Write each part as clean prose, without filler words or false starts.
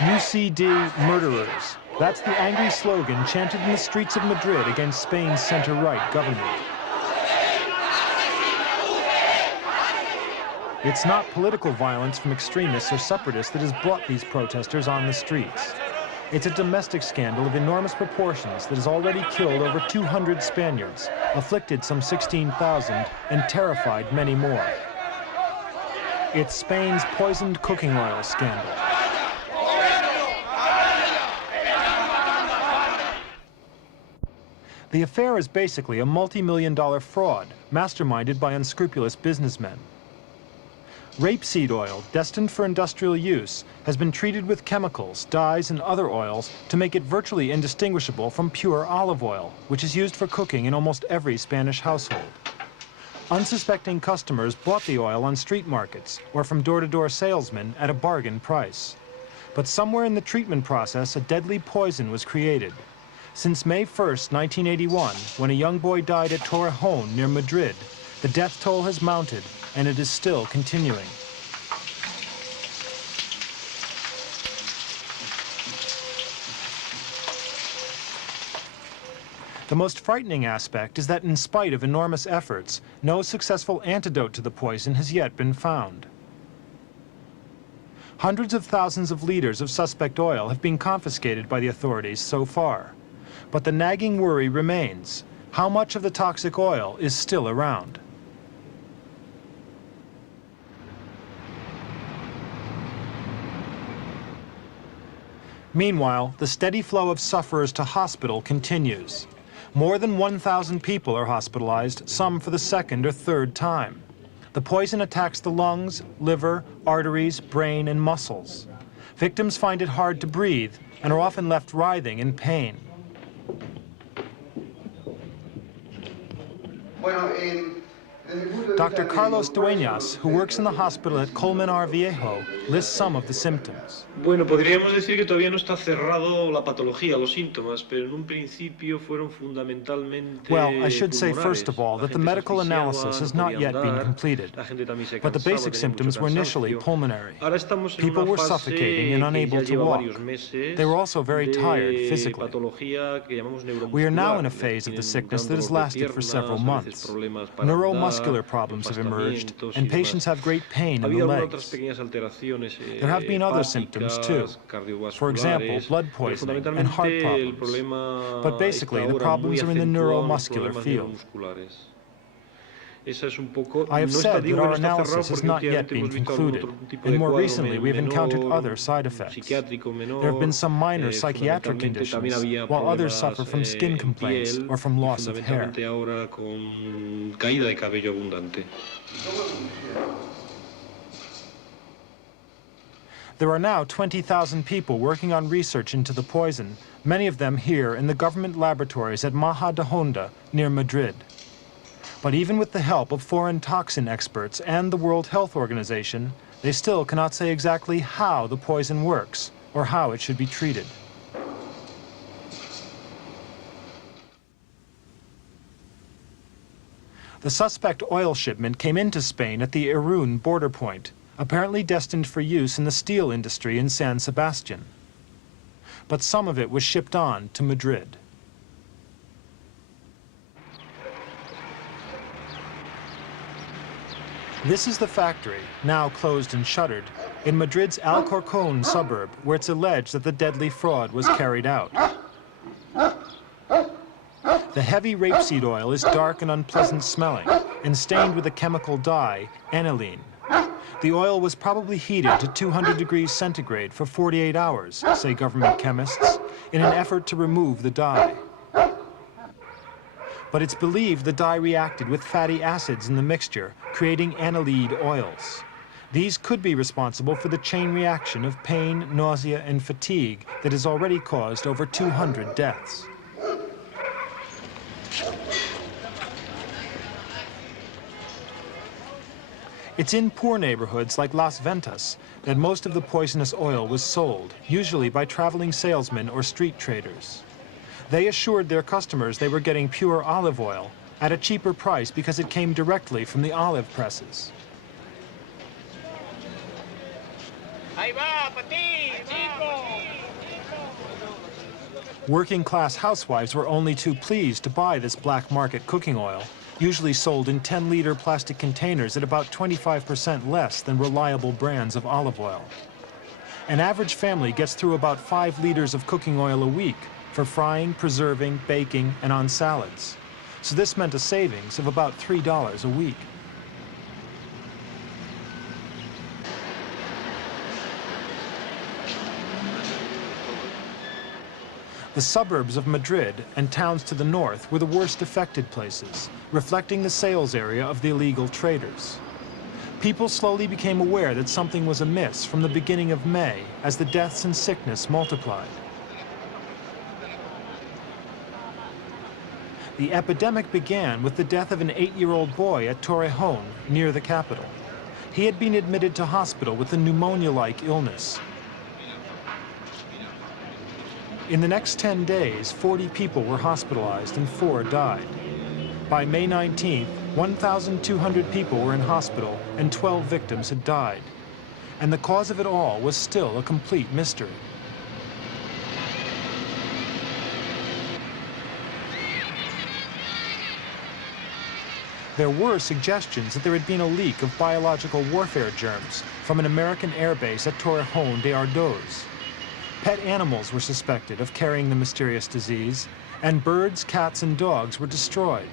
UCD murderers. That's the angry slogan chanted in the streets of Madrid against Spain's center-right government. It's not political violence from extremists or separatists that has brought these protesters on the streets. It's a domestic scandal of enormous proportions that has already killed over 200 Spaniards, afflicted some 16,000, and terrified many more. It's Spain's poisoned cooking oil scandal. The affair is basically a multi-million-dollar fraud masterminded by unscrupulous businessmen. Rapeseed oil, destined for industrial use, has been treated with chemicals, dyes, and other oils to make it virtually indistinguishable from pure olive oil, which is used for cooking in almost every Spanish household. Unsuspecting customers bought the oil on street markets or from door-to-door salesmen at a bargain price. But somewhere in the treatment process, a deadly poison was created. Since May 1st, 1981, when a young boy died at Torrejón near Madrid, the death toll has mounted, and it is still continuing. The most frightening aspect is that in spite of enormous efforts, no successful antidote to the poison has yet been found. Hundreds of thousands of liters of suspect oil have been confiscated by the authorities so far. But the nagging worry remains. How much of the toxic oil is still around? Meanwhile, the steady flow of sufferers to hospital continues. More than 1,000 people are hospitalized, some for the second or third time. The poison attacks the lungs, liver, arteries, brain, and muscles. Victims find it hard to breathe and are often left writhing in pain. Dr. Carlos Dueñas, who works in the hospital at Colmenar Viejo, lists some of the symptoms. Bueno, podríamos decir que todavía no está cerrado la patología, los síntomas, pero en un principio fueron fundamentalmente Well, I should say first of all that the medical analysis has not yet been completed, but the basic symptoms were initially pulmonary. People were suffocating and unable to walk. They were also very tired physically. We are now in a phase of the sickness that has lasted for several months. Neuromuscular problems have emerged, and patients have great pain in the legs. There have been other symptoms too. For example, blood poisoning and heart problems. But basically, the problems are in the neuromuscular field. I have said that our analysis has not yet been concluded, and more recently we have encountered other side effects. There have been some minor psychiatric conditions, while others suffer from skin complaints or from loss of hair. There are now 20,000 people working on research into the poison, many of them here in the government laboratories at Majadahonda near Madrid. But even with the help of foreign toxin experts and the World Health Organization, they still cannot say exactly how the poison works or how it should be treated. The suspect oil shipment came into Spain at the Irún border point, apparently destined for use in the steel industry in San Sebastian. But some of it was shipped on to Madrid. This is the factory, now closed and shuttered, in Madrid's Alcorcón suburb, where it's alleged that the deadly fraud was carried out. The heavy rapeseed oil is dark and unpleasant smelling, and stained with a chemical dye, aniline. The oil was probably heated to 200 degrees centigrade for 48 hours, say government chemists, in an effort to remove the dye. But it's believed the dye reacted with fatty acids in the mixture, creating annelide oils. These could be responsible for the chain reaction of pain, nausea, and fatigue that has already caused over 200 deaths. It's in poor neighborhoods like Las Ventas that most of the poisonous oil was sold, usually by traveling salesmen or street traders. They assured their customers they were getting pure olive oil at a cheaper price because it came directly from the olive presses. Ahí va, para ti, chico. Working-class housewives were only too pleased to buy this black market cooking oil, usually sold in 10-liter plastic containers at about 25% less than reliable brands of olive oil. An average family gets through about 5 liters of cooking oil a week for frying, preserving, baking, and on salads. So this meant a savings of about $3 a week. The suburbs of Madrid and towns to the north were the worst affected places, reflecting the sales area of the illegal traders. People slowly became aware that something was amiss from the beginning of May as the deaths and sickness multiplied. The epidemic began with the death of an 8-year-old boy at Torrejón, near the capital. He had been admitted to hospital with a pneumonia-like illness. In the next 10 days, 40 people were hospitalized and 4 died. By May 19th, 1,200 people were in hospital and 12 victims had died. And the cause of it all was still a complete mystery. There were suggestions that there had been a leak of biological warfare germs from an American airbase at Torrejón de Ardoz. Pet animals were suspected of carrying the mysterious disease, and birds, cats, and dogs were destroyed.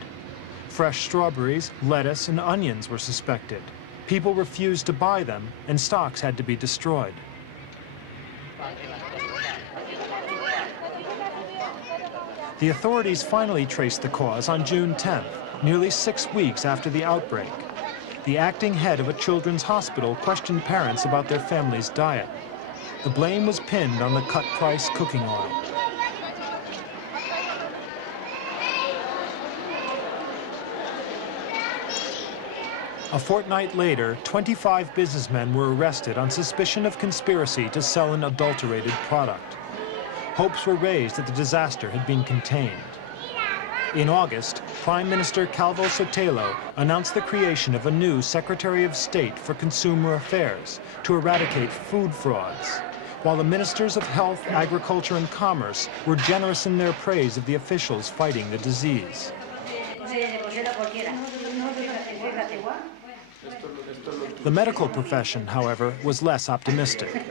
Fresh strawberries, lettuce, and onions were suspected. People refused to buy them, and stocks had to be destroyed. The authorities finally traced the cause on June 10th, nearly 6 weeks after the outbreak. The acting head of a children's hospital questioned parents about their family's diet. The blame was pinned on the cut-price cooking oil. A fortnight later, 25 businessmen were arrested on suspicion of conspiracy to sell an adulterated product. Hopes were raised that the disaster had been contained. In August, Prime Minister Calvo Sotelo announced the creation of a new Secretary of State for Consumer Affairs to eradicate food frauds, while the ministers of Health, Agriculture, and Commerce were generous in their praise of the officials fighting the disease. The medical profession, however, was less optimistic.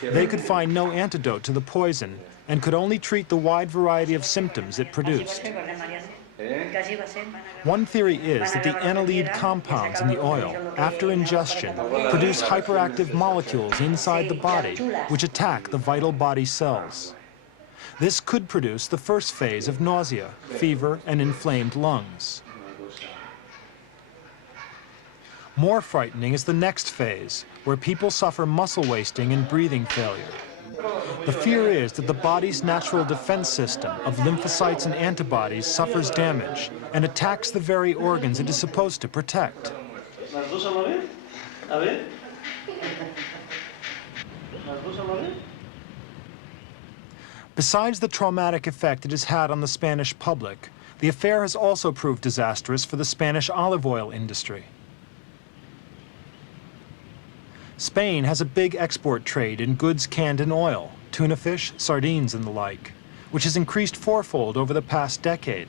They could find no antidote to the poison and could only treat the wide variety of symptoms it produced. One theory is that the anilide compounds in the oil, after ingestion, produce hyperactive molecules inside the body which attack the vital body cells. This could produce the first phase of nausea, fever, and inflamed lungs. More frightening is the next phase, where people suffer muscle wasting and breathing failure. The fear is that the body's natural defense system of lymphocytes and antibodies suffers damage and attacks the very organs it is supposed to protect. Besides the traumatic effect it has had on the Spanish public, the affair has also proved disastrous for the Spanish olive oil industry. Spain has a big export trade in goods canned in oil, tuna fish, sardines, and the like, which has increased fourfold over the past decade.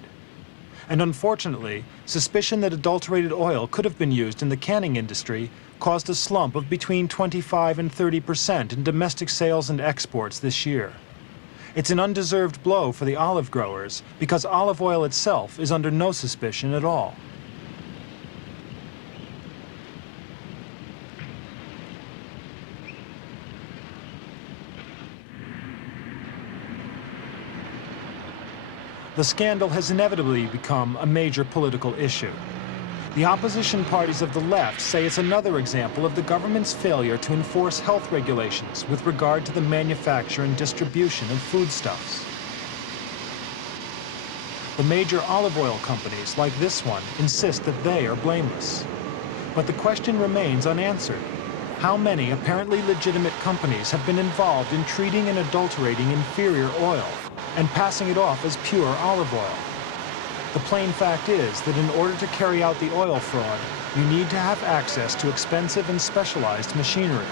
And unfortunately, suspicion that adulterated oil could have been used in the canning industry caused a slump of between 25% and 30% in domestic sales and exports this year. It's an undeserved blow for the olive growers because olive oil itself is under no suspicion at all. The scandal has inevitably become a major political issue. The opposition parties of the left say it's another example of the government's failure to enforce health regulations with regard to the manufacture and distribution of foodstuffs. The major olive oil companies, like this one, insist that they are blameless. But the question remains unanswered. How many apparently legitimate companies have been involved in treating and adulterating inferior oil and passing it off as pure olive oil? The plain fact is that in order to carry out the oil fraud, you need to have access to expensive and specialized machinery.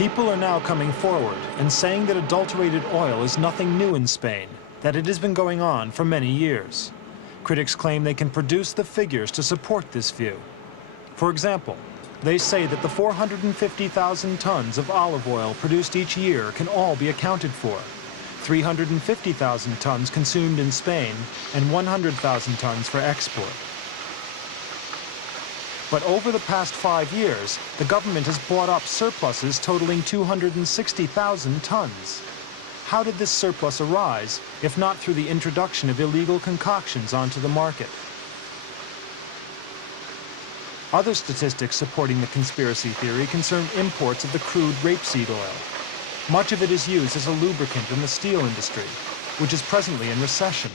People are now coming forward and saying that adulterated oil is nothing new in Spain, that it has been going on for many years. Critics claim they can produce the figures to support this view. For example, they say that the 450,000 tons of olive oil produced each year can all be accounted for. 350,000 tons consumed in Spain and 100,000 tons for export. But over the past 5 years, the government has bought up surpluses totaling 260,000 tons. How did this surplus arise, if not through the introduction of illegal concoctions onto the market? Other statistics supporting the conspiracy theory concern imports of the crude rapeseed oil. Much of it is used as a lubricant in the steel industry, which is presently in recession.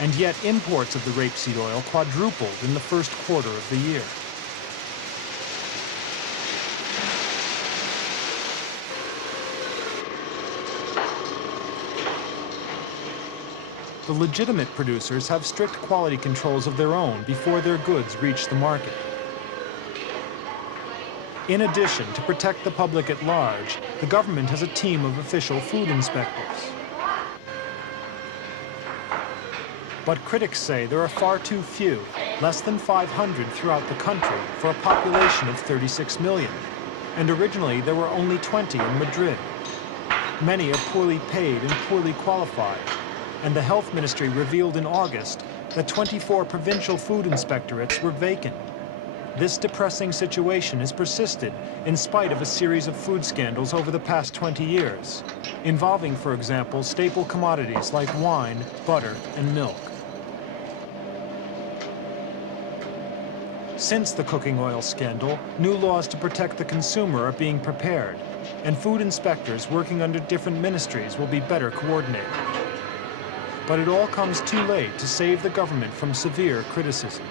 And yet imports of the rapeseed oil quadrupled in the first quarter of the year. The legitimate producers have strict quality controls of their own before their goods reach the market. In addition, to protect the public at large, the government has a team of official food inspectors. But critics say there are far too few, less than 500 throughout the country, for a population of 36 million. And originally there were only 20 in Madrid. Many are poorly paid and poorly qualified. And the Health Ministry revealed in August that 24 provincial food inspectorates were vacant. This depressing situation has persisted in spite of a series of food scandals over the past 20 years, involving, for example, staple commodities like wine, butter, and milk. Since the cooking oil scandal, new laws to protect the consumer are being prepared, and food inspectors working under different ministries will be better coordinated. But it all comes too late to save the government from severe criticism.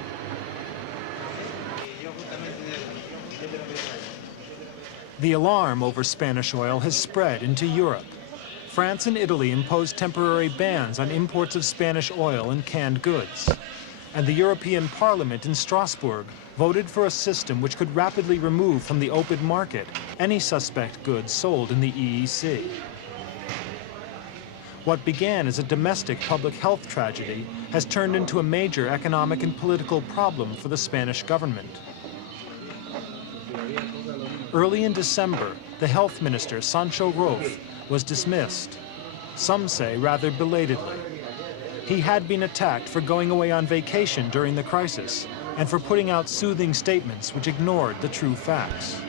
The alarm over Spanish oil has spread into Europe. France and Italy imposed temporary bans on imports of Spanish oil and canned goods. And the European Parliament in Strasbourg voted for a system which could rapidly remove from the open market any suspect goods sold in the EEC. What began as a domestic public health tragedy has turned into a major economic and political problem for the Spanish government. Early in December, the health minister, Sancho Roth, was dismissed. Some say rather belatedly. He had been attacked for going away on vacation during the crisis and for putting out soothing statements which ignored the true facts.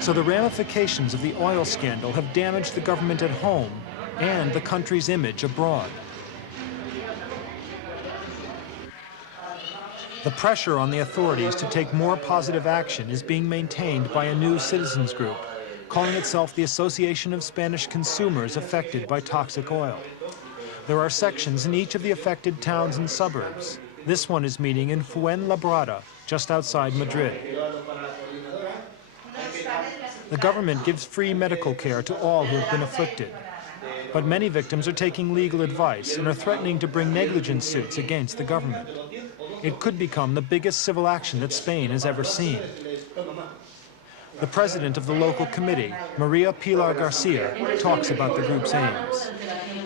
So the ramifications of the oil scandal have damaged the government at home and the country's image abroad. The pressure on the authorities to take more positive action is being maintained by a new citizens group, calling itself the Association of Spanish Consumers Affected by Toxic Oil. There are sections in each of the affected towns and suburbs. This one is meeting in Fuenlabrada, just outside Madrid. The government gives free medical care to all who have been afflicted. But many victims are taking legal advice and are threatening to bring negligence suits against the government. It could become the biggest civil action that Spain has ever seen. The president of the local committee, Maria Pilar Garcia, talks about the group's aims.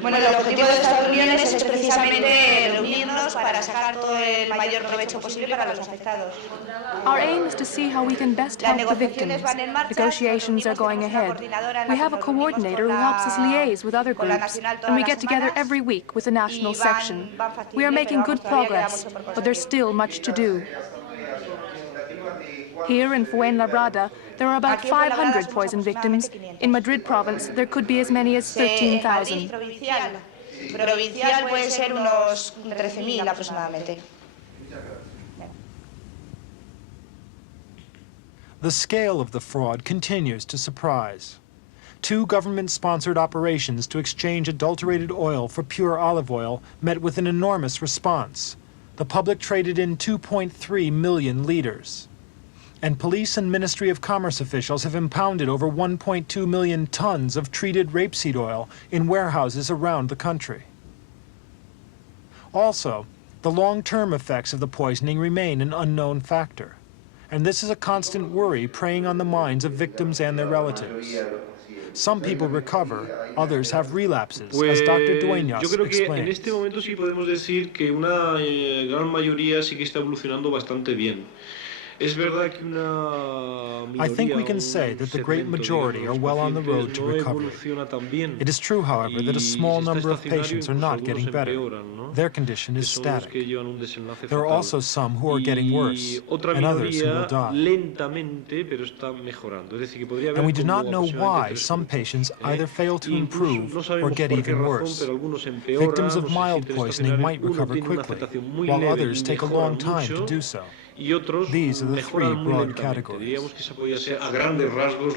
Bueno, el objetivo de estas reuniones es precisamente reunirnos para sacar todo el mayor provecho posible para los afectados. Our aim is to see how we can best help the victims. Negotiations are going ahead. We have a coordinator who helps us liaise with other groups, and we get together every week with the national section. We are making good progress, but there's still much to do. Here in Fuenlabrada, there are about 500 poison victims. In Madrid province, there could be as many as 13,000. Provincial puede ser unos 13.000 aproximadamente. The scale of the fraud continues to surprise. 2 government-sponsored operations to exchange adulterated oil for pure olive oil met with an enormous response. The public traded in 2.3 million liters. And police and Ministry of Commerce officials have impounded over 1.2 million tons of treated rapeseed oil in warehouses around the country. Also, the long-term effects of the poisoning remain an unknown factor. And this is a constant worry preying on the minds of victims and their relatives. Some people recover, others have relapses, as Dr. Dueñas yo creo que en explains. este momento sí podemos decir que una gran mayoría sí que está evolucionando bastante bien. Es verdad que una I think we minoría, can un say that the great segmento, majority digamos, are de well on the pacientes road to no recovery. evoluciona tan bien. It is true, however, that a small Y si está number of estacionario, patients are incluso not algunos getting better. empeoran, ¿no? Their condition Que is son los que static. llevan un desenlace There are fatal. also some who are getting worse, Y otra and others who will minoría die. lentamente, pero está mejorando. Es decir, que podría haber And we do como not know aproximadamente why 3 some grupos, patients ¿eh? either fail to Incluso improve no or sabemos get por qué even razón, worse. pero algunos empeoran, Victims of no sé si mild estén poisoning estacionarios, might uno recover tiene una quickly, afectación muy while leve others y take a mejoran long time to mucho, do so. y otros These are the three mejoran muy broad lentamente. categories. Diríamos que esa podría ser a grandes rasgos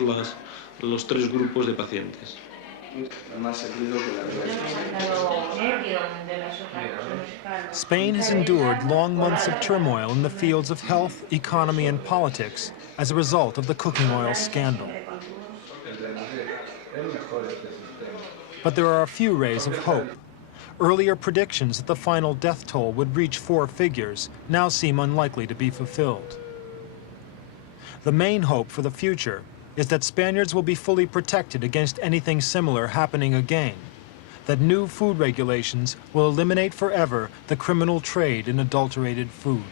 los 3 grupos de pacientes. Spain has endured long months of turmoil in the fields of health, economy, and politics as a result of the cooking oil scandal. But there are a few rays of hope. Earlier predictions that the final death toll would reach 4 figures now seem unlikely to be fulfilled. The main hope for the future is that Spaniards will be fully protected against anything similar happening again, that new food regulations will eliminate forever the criminal trade in adulterated food.